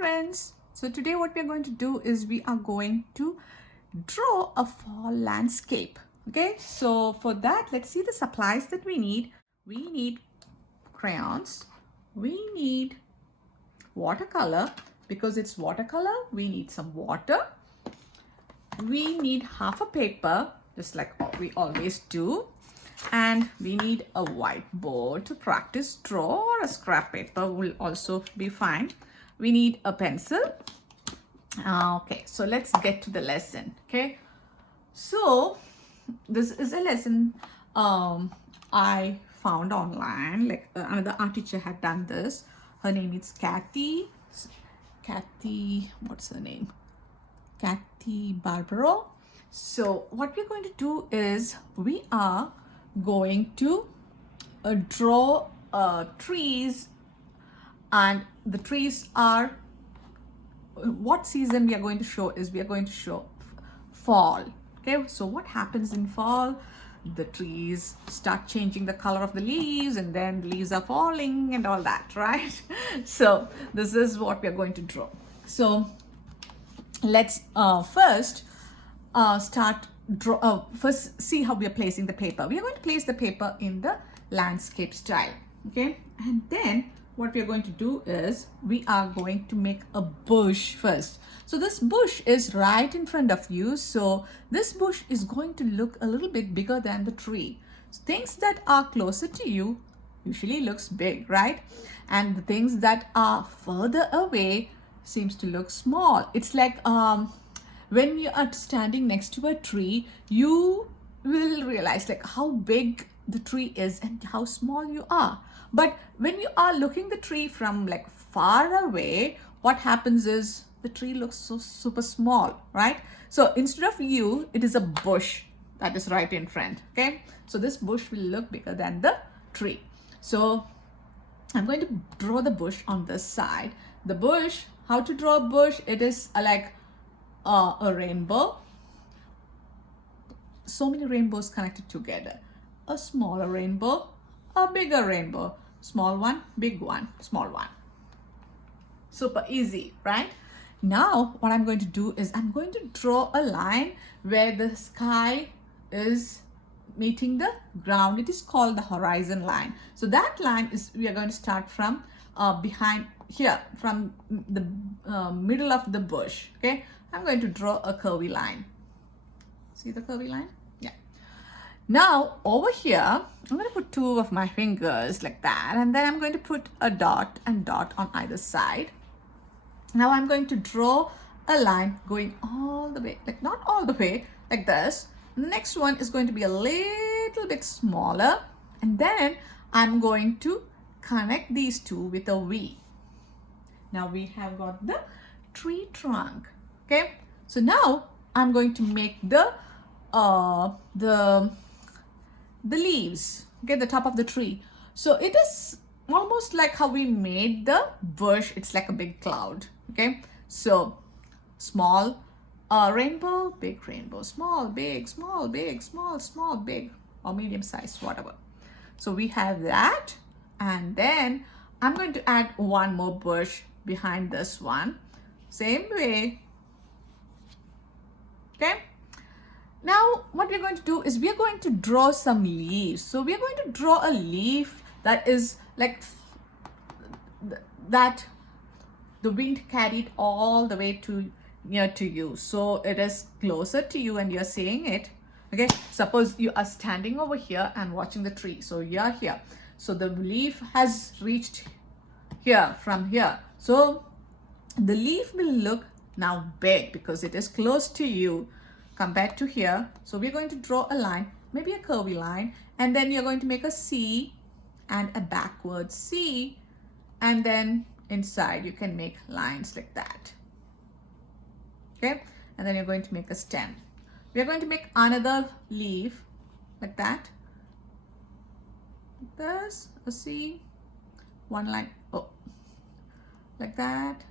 friends. So today what we are going to do is we are going to draw a fall landscape. Okay, so for that, let's see the supplies that we need. We need crayons. We need watercolor. Because it's watercolor, we need some water. We need half a paper, just like we always do. And we need a whiteboard to practice draw, or a scrap paper will also be fine. We need a pencil. Okay, so let's get to the lesson. Okay, so this is a lesson I found online, like another art teacher had done this. Her name is Kathy, what's her name? Kathy Barbaro. So what we're going to do is we are going to draw trees, and the trees are, what season we are going to show is we are going to show fall. Okay, so what happens in fall? The trees start changing the color of the leaves, and then the leaves are falling and all that, right? So this is what we are going to draw. So let's first first see how we are placing the paper. We are going to place the paper in the landscape style. Okay, and then what we are going to do is we are going to make a bush first. So this bush is right in front of you, so this bush is going to look a little bit bigger than the tree. So things that are closer to you usually looks big, right? And the things that are further away seems to look small. It's like when you are standing next to a tree, you will realize like how big the tree is and how small you are. But when you are looking the tree from like far away, what happens is the tree looks so super small, right? So instead of you, it is a bush that is right in front. Okay, so this bush will look bigger than the tree. So I'm going to draw the bush on this side. The bush, how to draw a bush? It is like a rainbow. So many rainbows connected together. A smaller rainbow, a bigger rainbow, small one, big one, small one. Super easy, right? Now what I'm going to do is I'm going to draw a line where the sky is meeting the ground. It is called the horizon line. So that line is, we are going to start from behind here, from the middle of the bush. Okay, I'm going to draw a curvy line. See the curvy line? Yeah. Now over here, I'm going to put two of my fingers like that, and then I'm going to put a dot and dot on either side. Now I'm going to draw a line going all the way, like not all the way, like this. The next one is going to be a little bit smaller, and then I'm going to connect these two with a V. Now we have got the tree trunk. Okay, so now I'm going to make the leaves, okay, the top of the tree. So it is almost like how we made the bush. It's like a big cloud. Okay, so small rainbow, big rainbow, small, big, small, big, small, small, big, or medium size, whatever. So we have that, and then I'm going to add one more bush behind this one, same way. Okay, now what we're going to do is we are going to draw some leaves. So we are going to draw a leaf that is like that the wind carried all the way to near to you, so it is closer to you and you're seeing it. Okay, suppose you are standing over here and watching the tree, so you're here, so the leaf has reached here from here, so the leaf will look now big because it is close to you compared to here. So we're going to draw a line, maybe a curvy line, and then you're going to make a C and a backward C, and then inside you can make lines like that. Okay, and then you're going to make a stem. We're going to make another leaf like that, like this, a C, one line, oh, like that,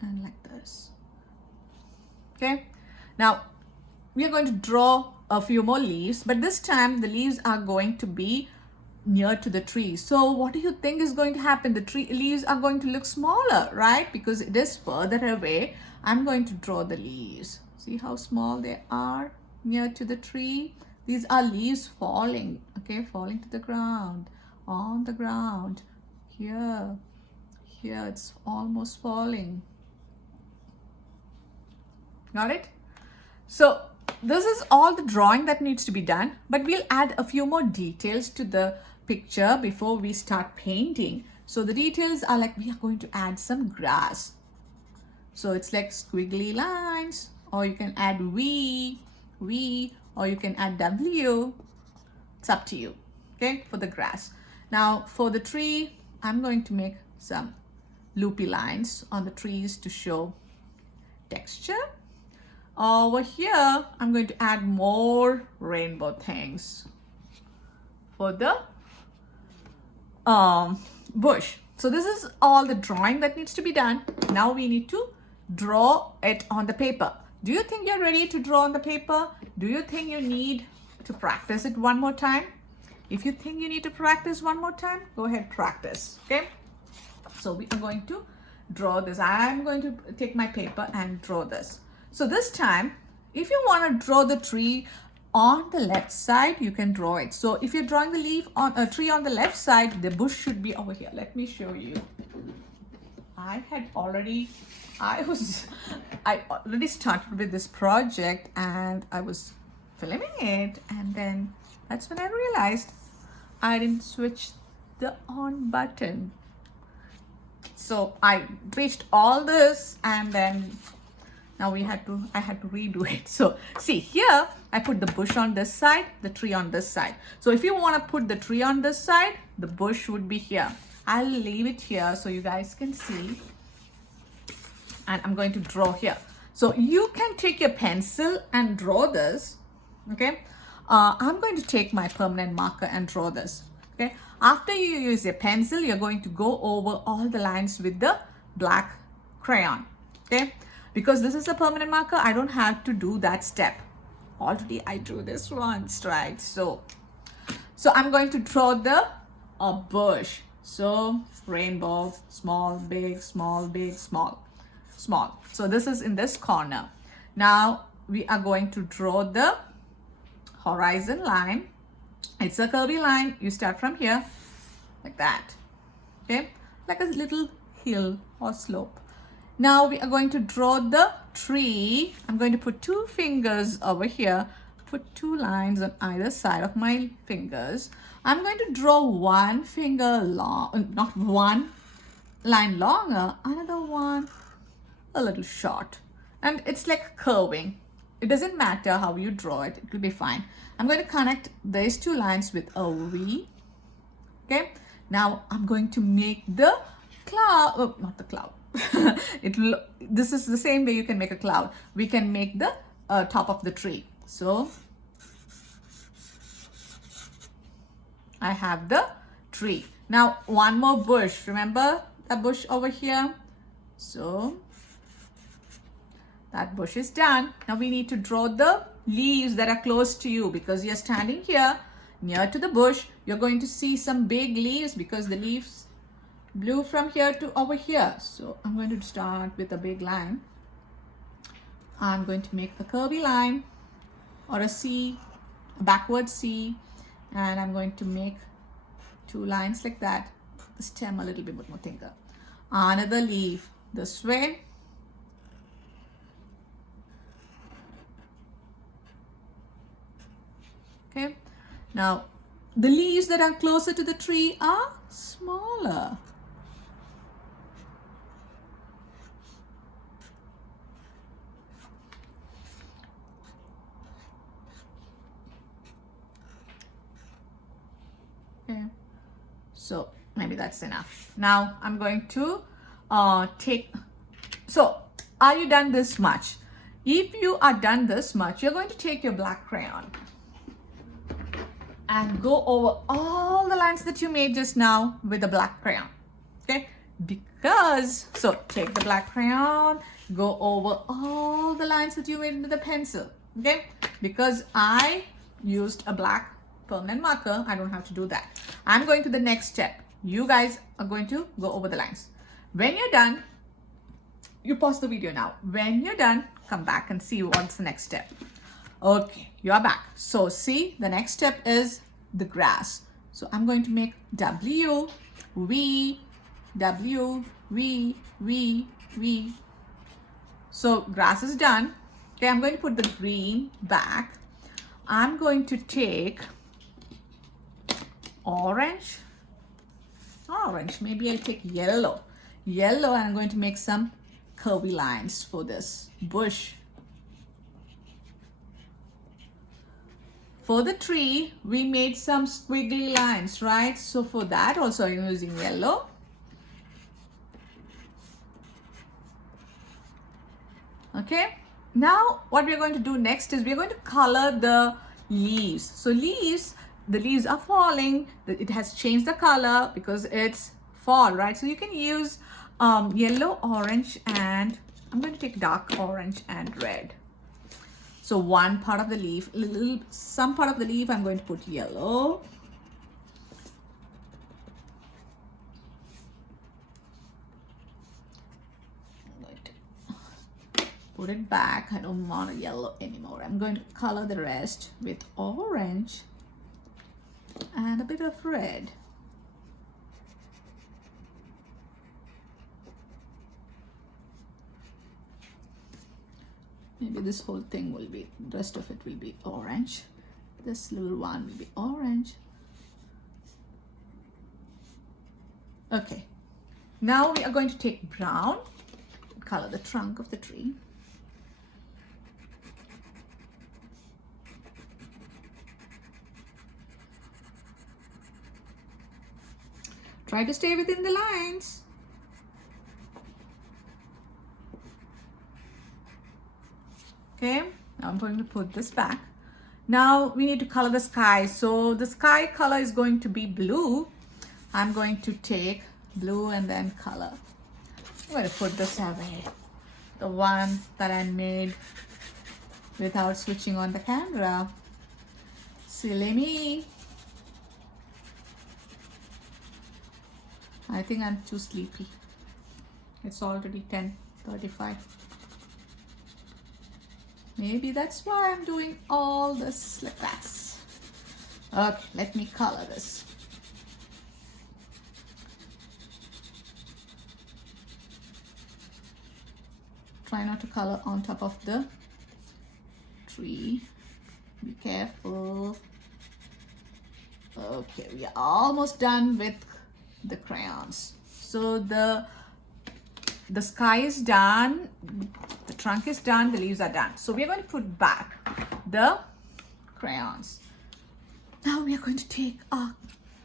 and like this. Okay, now we are going to draw a few more leaves, but this time the leaves are going to be near to the tree. So what do you think is going to happen? The tree leaves are going to look smaller, right? Because it is further away. I'm going to draw the leaves. See how small they are near to the tree? These are leaves falling, okay, falling to the ground, on the ground. Here it's almost falling. Got it? So this is all the drawing that needs to be done, but we'll add a few more details to the picture before we start painting. So the details are like, we are going to add some grass. So it's like squiggly lines, or you can add V, or you can add W. It's up to you, okay, for the grass. Now for the tree, I'm going to make some loopy lines on the trees to show texture. Over here, I'm going to add more rainbow things for the bush. So this is all the drawing that needs to be done. Now we need to draw it on the paper. Do you think you're ready to draw on the paper? Do you think you need to practice it one more time? If you think you need to practice one more time, go ahead, practice, okay? So we are going to draw this. I'm going to take my paper and draw this. So this time, if you want to draw the tree on the left side, you can draw it. So if you're drawing the leaf on a tree on the left side, the bush should be over here. Let me show you. I already started with this project and I was filming it, and then that's when I realized I didn't switch the on button. So I reached all this, and then now I had to redo it. So see here, I put the bush on this side, the tree on this side. So if you want to put the tree on this side, the bush would be here. I'll leave it here so you guys can see. And I'm going to draw here. So you can take your pencil and draw this, okay? I'm going to take my permanent marker and draw this, okay? After you use your pencil, you're going to go over all the lines with the black crayon, okay? Because this is a permanent marker, I don't have to do that step. Already I drew this once, right? So I'm going to draw the bush. So rainbow, small, big, small, big, small, small. So this is in this corner. Now we are going to draw the horizon line. It's a curvy line. You start from here like that, okay? Like a little hill or slope. Now we are going to draw the tree. I'm going to put 2 fingers over here, put 2 lines on either side of my fingers. I'm going to draw 1 finger long, not 1 line longer, another one a little short. And it's like curving. It doesn't matter how you draw it, it will be fine. I'm going to connect these 2 lines with a V, okay? Now I'm going to make the cloud, not the cloud. This is the same way you can make a cloud. We can make the top of the tree. So I have the tree. Now one more bush. Remember a bush over here? So that bush is done. Now we need to draw the leaves that are close to you, because you're standing here near to the bush. You're going to see some big leaves because the leaves blew from here to over here. So I'm going to start with a big line. I'm going to make a curvy line or a C, a backward C, and I'm going to make 2 lines like that. The stem a little bit more thicker. Another leaf this way. Okay. Now the leaves that are closer to the tree are smaller. Okay, so maybe that's enough. Now I'm going to so are you done this much? If you are done this much, you're going to take your black crayon and go over all the lines that you made just now with the black crayon, okay? Because, so take the black crayon, go over all the lines that you made with the pencil, okay? Because I used a black permanent marker, I don't have to do that. I'm going to the next step. You guys are going to go over the lines. When you're done, you pause the video now. When you're done, come back and see what's the next step. Okay, you are back. So see, the next step is the grass. So I'm going to make W, V, W, V, V, V. So grass is done. Okay, I'm going to put the green back. I'm going to take orange, maybe I'll take yellow, and I'm going to make some curvy lines for this bush. For the tree, we made some squiggly lines, right? So for that also I'm using yellow. Okay, now what we're going to do next is we're going to color the leaves. So the leaves are falling. It has changed the color because it's fall, right? So you can use yellow, orange, and I'm going to take dark orange and red. So one part of the leaf, some part of the leaf I'm going to put yellow. I'm going to put it back. I don't want a yellow anymore. I'm going to color the rest with orange and a bit of red. Maybe this whole thing will be, the rest of it will be orange. This little one will be orange. Okay, now we are going to take brown, color the trunk of the tree. Try to stay within the lines. Okay, now I'm going to put this back. Now we need to color the sky. So the sky color is going to be blue. I'm going to take blue and then color. I'm going to put this away. The one that I made without switching on the camera. Silly me. I think I'm too sleepy. It's already 10:35. Maybe that's why I'm doing all this like that. Okay, let me color this. Try not to color on top of the tree. Be careful. Okay, we are almost done with the crayons. So the sky is done, the trunk is done, the leaves are done. So we are going to put back the crayons. Now we are going to take a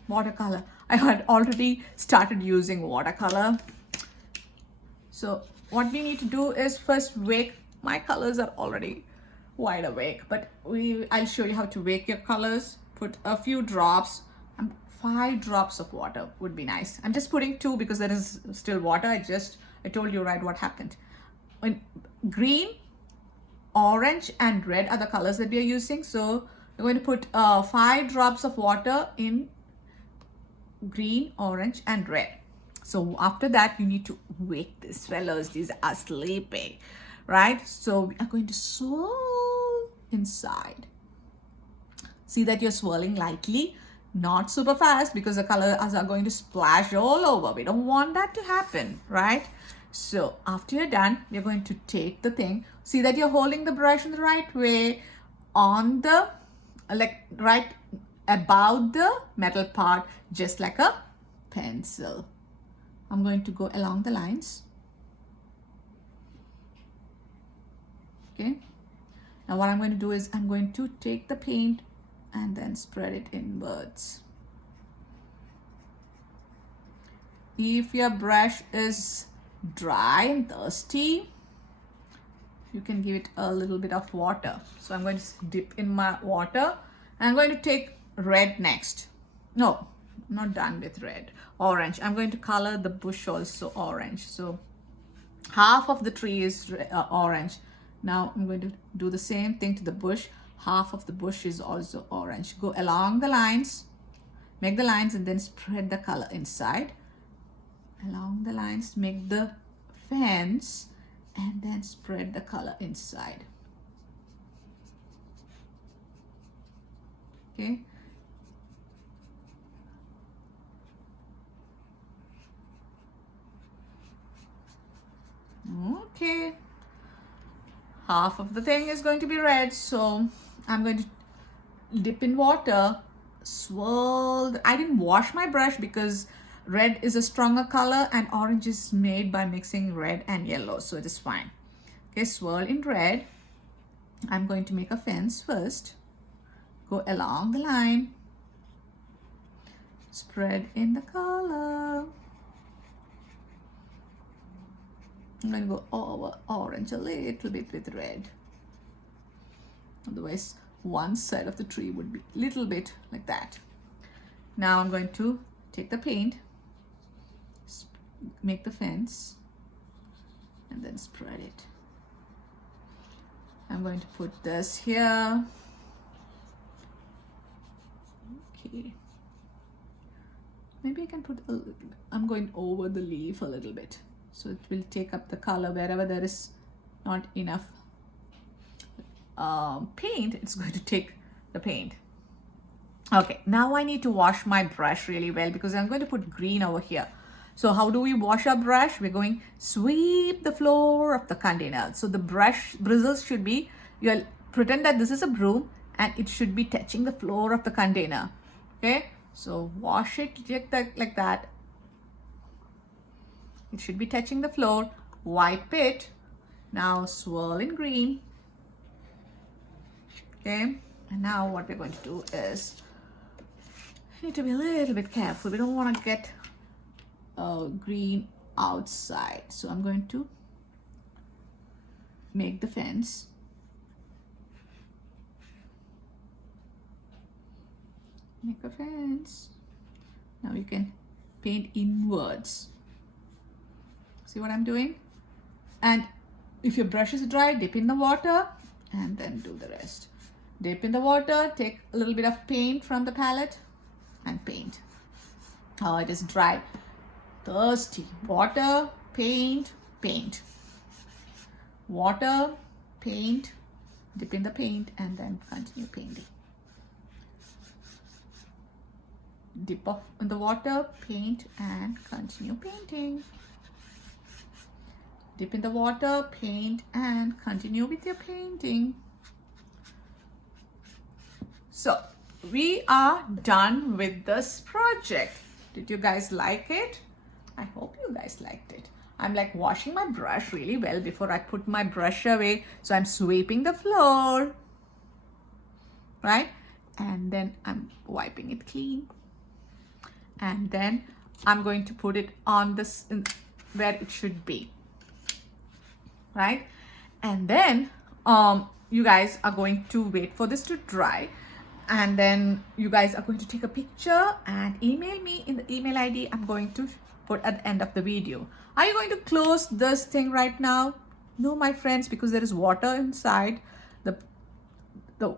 watercolor. I had already started using watercolor. So what we need to do is first wake. My colors are already wide awake, but I'll show you how to wake your colors. Put a few drops. 5 drops of water would be nice. I'm just putting 2 because there is still water. I told you right what happened. Green, orange, and red are the colors that we are using. So we're going to put 5 drops of water in green, orange, and red. So after that, you need to wake these fellows. These are sleeping, right? So we are going to swirl inside. See that you're swirling lightly, not super fast, because the colors are going to splash all over. We don't want that to happen, right? So after you're done, you're going to take the thing. See that you're holding the brush in the right way on the, right above the metal part, just like a pencil. I'm going to go along the lines. Okay. Now what I'm going to do is I'm going to take the paint and then spread it inwards. If your brush is dry and thirsty, you can give it a little bit of water. So I'm going to dip in my water. I'm going to take red next. No, I'm not done with red. Orange. I'm going to color the bush also orange. So half of the tree is orange. Now I'm going to do the same thing to the bush. half of the bush is also orange. Go along the lines, make the lines, and then spread the color inside. Along the lines, make the fence, and then spread the color inside. Okay. Okay. Half of the thing is going to be red, so I'm going to dip in water, swirl. I didn't wash my brush because red is a stronger color and orange is made by mixing red and yellow, so it is fine. Okay, swirl in red. I'm going to make a fence first. Go along the line, spread in the color. I'm going to go over orange a little bit with red. Otherwise, one side of the tree would be a little bit like that. Now I'm going to take the paint, make the fence, and then spread it. I'm going to put this here. Okay. Maybe I can put a little bit. I'm going over the leaf a little bit, so it will take up the color wherever there is not enough paint. It's going to take the paint. Okay, now I need to wash my brush really well because I'm going to put green over here. So how do we wash our brush? We're going sweep the floor of the container. So the brush bristles should be, you'll pretend that this is a broom and it should be touching the floor of the container. Okay, so wash it like that. It should be touching the floor. Wipe it. Now swirl in green. Okay, and now what we're going to do is, we need to be a little bit careful. We don't want to get green outside. So I'm going to make the fence. Make a fence. Now you can paint inwards. See what I'm doing? And if your brush is dry, dip in the water and then do the rest. Dip in the water, take a little bit of paint from the palette and paint. Oh, it is dry. Thirsty. Water, paint, paint. Water, paint, dip in the paint and then continue painting. Dip off in the water, paint and continue painting. Dip in the water, paint and continue with your painting. So we are done with this project. Did you guys like it? I hope you guys liked it. I'm like washing my brush really well before I put my brush away. So I'm sweeping the floor, right? And then I'm wiping it clean. And then I'm going to put it on this where it should be, right? And then you guys are going to wait for this to dry. And then you guys are going to take a picture and email me in the email ID I'm going to put at the end of the video. Are you going to close this thing right now? No, my friends, because there is water inside. It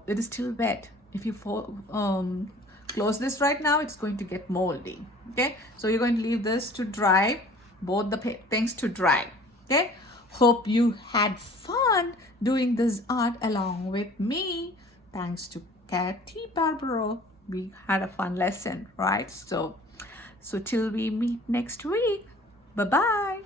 is still wet. If you close this right now, it's going to get moldy. Okay, so you're going to leave this to dry, both the things to dry. Okay, hope you had fun doing this art along with me. Thanks to Katy Barbaro, we had a fun lesson, right? So till we meet next week, bye bye.